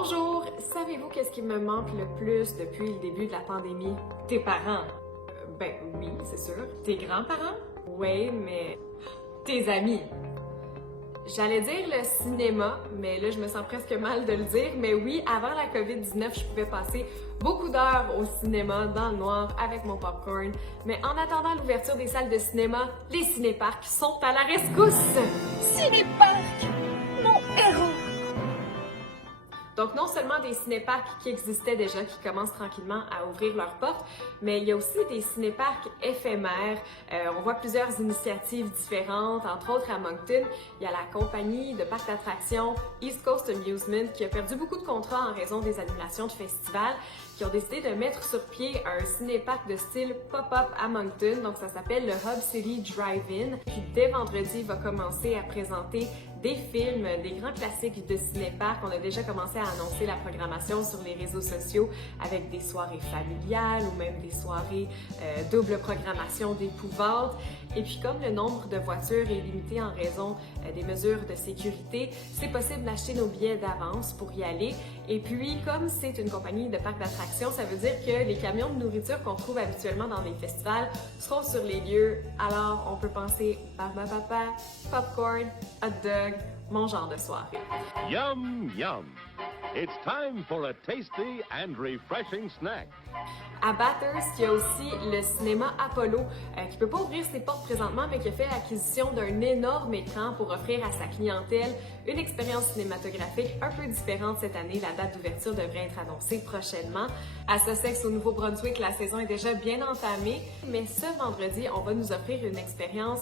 Bonjour! Savez-vous qu'est-ce qui me manque le plus depuis le début de la pandémie? Tes parents. Ben oui, c'est sûr. Tes grands-parents? Oui, mais tes amis. J'allais dire le cinéma, mais là, je me sens presque mal de le dire. Mais oui, avant la COVID-19, je pouvais passer beaucoup d'heures au cinéma, dans le noir, avec mon popcorn. Mais en attendant l'ouverture des salles de cinéma, les cinéparcs sont à la rescousse! Cinéparc, mon héros! Donc, non seulement des cinéparcs qui existaient déjà, qui commencent tranquillement à ouvrir leurs portes, mais il y a aussi des cinéparcs éphémères. On voit plusieurs initiatives différentes, entre autres à Moncton. Il y a la compagnie de parcs d'attractions East Coast Amusement qui a perdu beaucoup de contrats en raison des annulations de festivals, qui ont décidé de mettre sur pied un cinéparc de style pop-up à Moncton. Donc, ça s'appelle le Hub City Drive-In, qui dès vendredi va commencer à présenter des films, des grands classiques de cinéparc. On a déjà commencé à annoncer la programmation sur les réseaux sociaux avec des soirées familiales ou même des soirées double programmation d'épouvante. Et puis comme le nombre de voitures est limité en raison des mesures de sécurité, c'est possible d'acheter nos billets d'avance pour y aller. Et puis comme c'est une compagnie de parcs d'attractions, ça veut dire que les camions de nourriture qu'on trouve habituellement dans les festivals seront sur les lieux. Alors on peut penser papa, popcorn, hot dog, mon genre de soirée. Yum, yum. It's time for a tasty and refreshing snack. À Bathurst, il y a aussi le cinéma Apollo qui ne peut pas ouvrir ses portes présentement, mais qui a fait l'acquisition d'un énorme écran pour offrir à sa clientèle une expérience cinématographique un peu différente cette année. La date d'ouverture devrait être annoncée prochainement. À Sussex, au Nouveau-Brunswick, la saison est déjà bien entamée, mais ce vendredi, on va nous offrir une expérience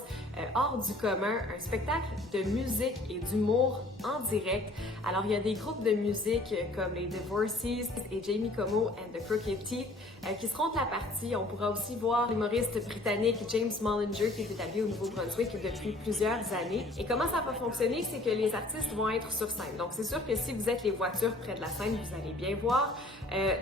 hors du commun, un spectacle de musique et d'humour en direct. Alors, il y a des groupes de musique comme les Divorcees et Jamie Como and the Crooked Teeth qui seront de la partie. On pourra aussi voir l'humoriste britannique James Mullinger qui est établi au Nouveau-Brunswick depuis plusieurs années. Et comment ça va fonctionner, c'est que les artistes vont être sur scène. Donc c'est sûr que si vous êtes les voitures près de la scène, vous allez bien voir,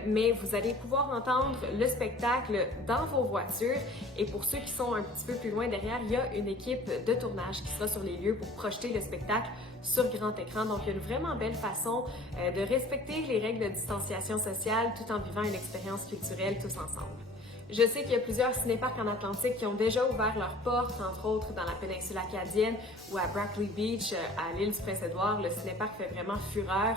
mais vous allez pouvoir entendre le spectacle dans vos voitures. Et pour ceux qui sont un petit peu plus loin derrière, il y a une équipe de tournage qui sera sur les lieux pour projeter le spectacle sur grand écran. Donc, il y a une vraiment belle façon de respecter les règles de distanciation sociale tout en vivant une expérience culturelle tous ensemble. Je sais qu'il y a plusieurs cinéparcs en Atlantique qui ont déjà ouvert leurs portes, entre autres dans la péninsule acadienne ou à Brackley Beach, à l'île du Prince-Édouard. Le cinéparc fait vraiment fureur.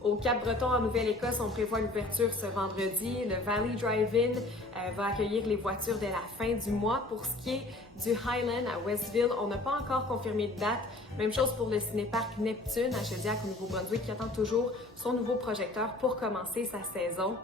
Au Cap-Breton, en Nouvelle-Écosse, on prévoit l'ouverture ce vendredi. Le Valley Drive-In va accueillir les voitures dès la fin du mois. Pour ce qui est du Highland à Westville, on n'a pas encore confirmé de date. Même chose pour le cinéparc Neptune à Shediac au Nouveau-Brunswick qui attend toujours son nouveau projecteur pour commencer sa saison.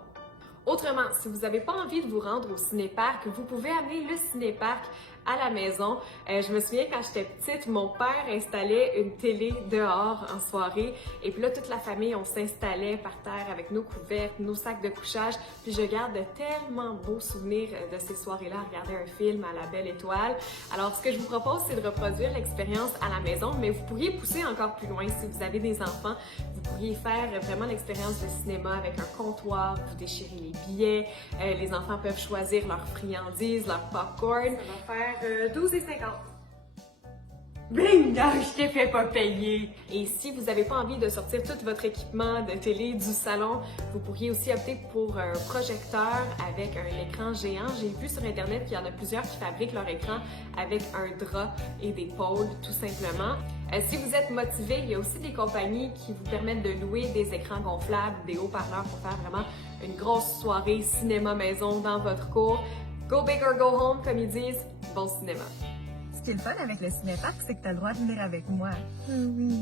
Autrement, si vous n'avez pas envie de vous rendre au cinéparc, vous pouvez amener le cinéparc à la maison. Je me souviens quand j'étais petite, mon père installait une télé dehors en soirée et puis là toute la famille on s'installait par terre avec nos couvertes, nos sacs de couchage, puis je garde de tellement beaux souvenirs de ces soirées-là à regarder un film à la belle étoile. Alors ce que je vous propose c'est de reproduire l'expérience à la maison, mais vous pourriez pousser encore plus loin si vous avez des enfants. Vous pourriez faire vraiment l'expérience de cinéma avec un comptoir, vous déchirez les billets, les enfants peuvent choisir leurs friandises, leur popcorn. Ça va faire 12,50 $. Bing! Je t'ai fait pas payer! Et si vous n'avez pas envie de sortir tout votre équipement de télé du salon, vous pourriez aussi opter pour un projecteur avec un écran géant. J'ai vu sur Internet qu'il y en a plusieurs qui fabriquent leur écran avec un drap et des pôles, tout simplement. Si vous êtes motivé, il y a aussi des compagnies qui vous permettent de louer des écrans gonflables, des haut-parleurs pour faire vraiment une grosse soirée cinéma maison dans votre cour. Go big or go home, comme ils disent, bon cinéma. Ce qui est le fun avec le cinéparc, c'est que tu as le droit de venir avec moi. Oui.